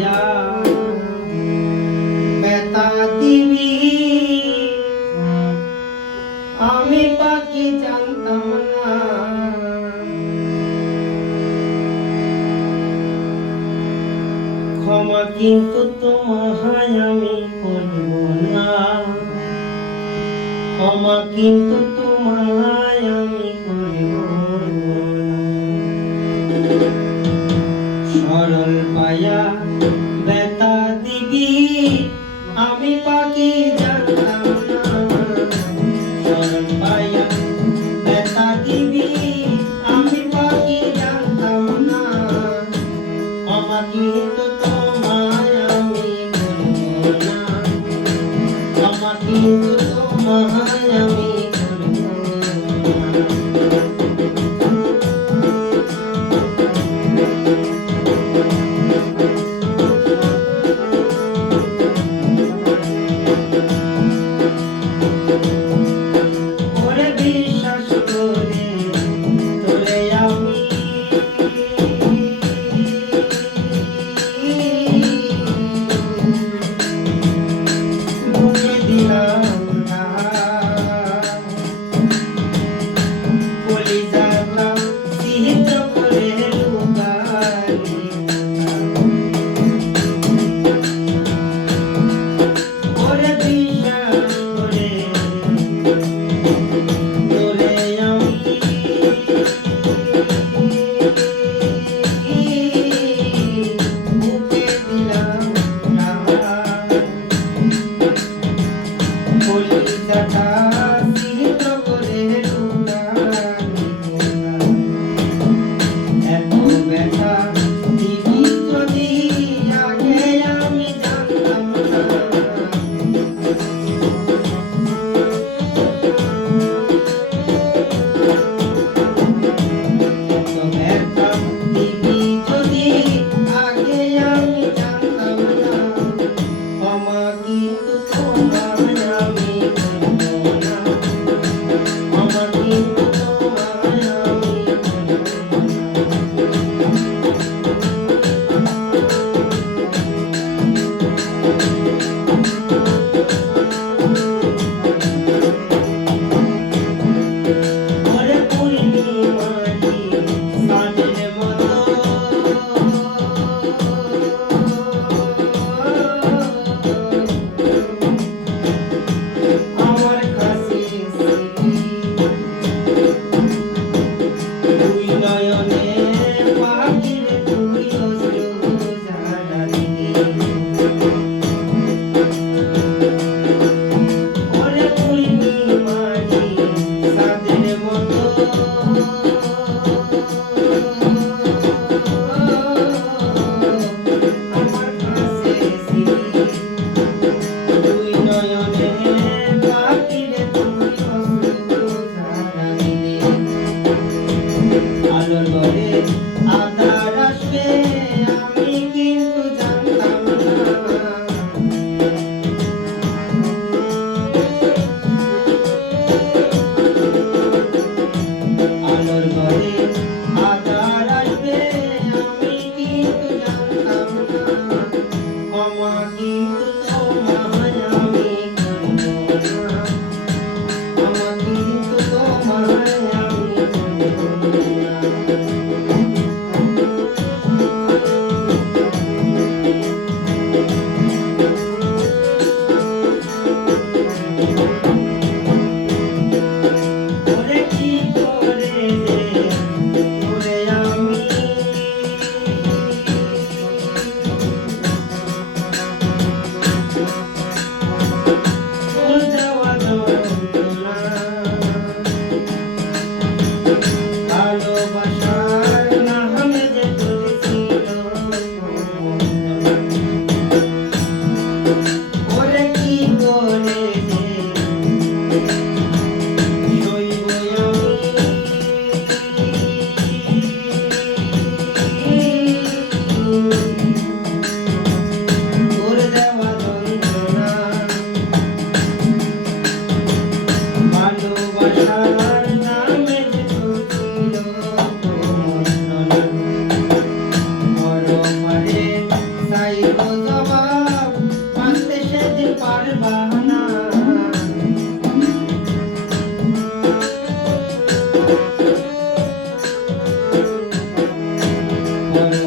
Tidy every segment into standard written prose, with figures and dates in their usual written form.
পায়া ব্যথা দিবি আমি পাখি জানতাম না। ক্ষমা কিন্তু তোমায় আমি করব না, ক্ষমা কিন্তু তোমায় আমি করব না। সরল পায়া ব্যথা দিবি আমি পাখি জানতাম না। সরল পায়া ব্যথা দিবি আমি পাখি জানতাম না। ক্ষমা কিন্তু তোমায় আমি করব না, ক্ষমা কিন্তু তোমায় আমি করব না। চাইব জবাব মানতে সেদিন পারবা না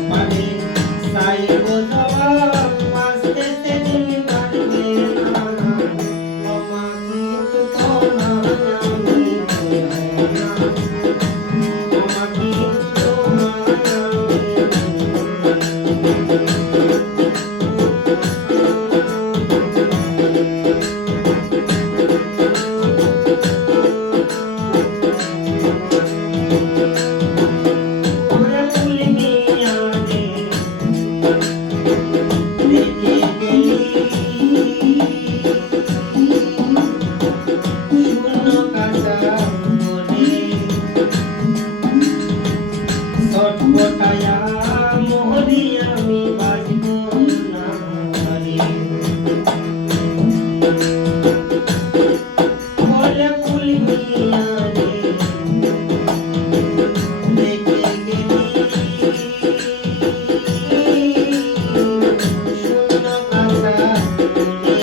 পারে চাইব জবাব মানতে সেদিন পারবে না ক্ষমা কিন্তু তোমায় আমি করব না ক্ষমা কিন্তু তোমায় ছটফটায়া মোহরি আমি বাজব না রে বলে ফুল মিয়া রে রেখে গেলি শূন্য কাঁচা রে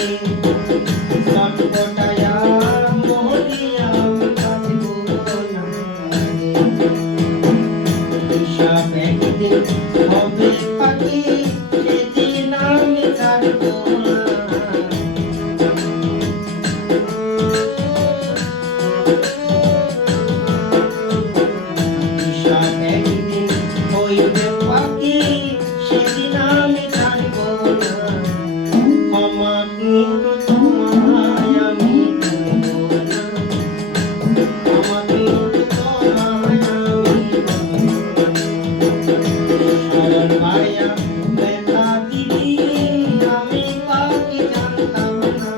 ছটফটায়া মোহরি আমি বাজব না রে একদিন হবে পাখি সেদিন আমি ছাড়ব না একদিন হইবে পাখি সেদিন আমি ছাড়ব না ক্ষমা কিন্তু তোমায় আমি করব না ক্ষমা কিন্তু তোমায় আমি শরণ ভাইয়া ব্যথা দিলি আমি পাখি জানতাম না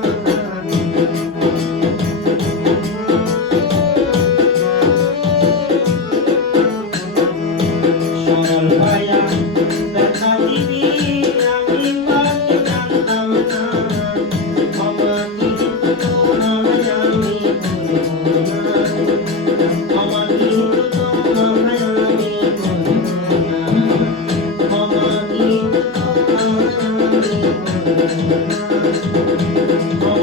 শরণ ভাইয়া ব্যথা দিলি আমি পাখি জানতাম না ক্ষমা কিন্তু তোমায় আমি করব না ক্ষমা কিন্তু তোমায় আমি করব না ক্ষমা কিন্তু তোমায় আমি করব না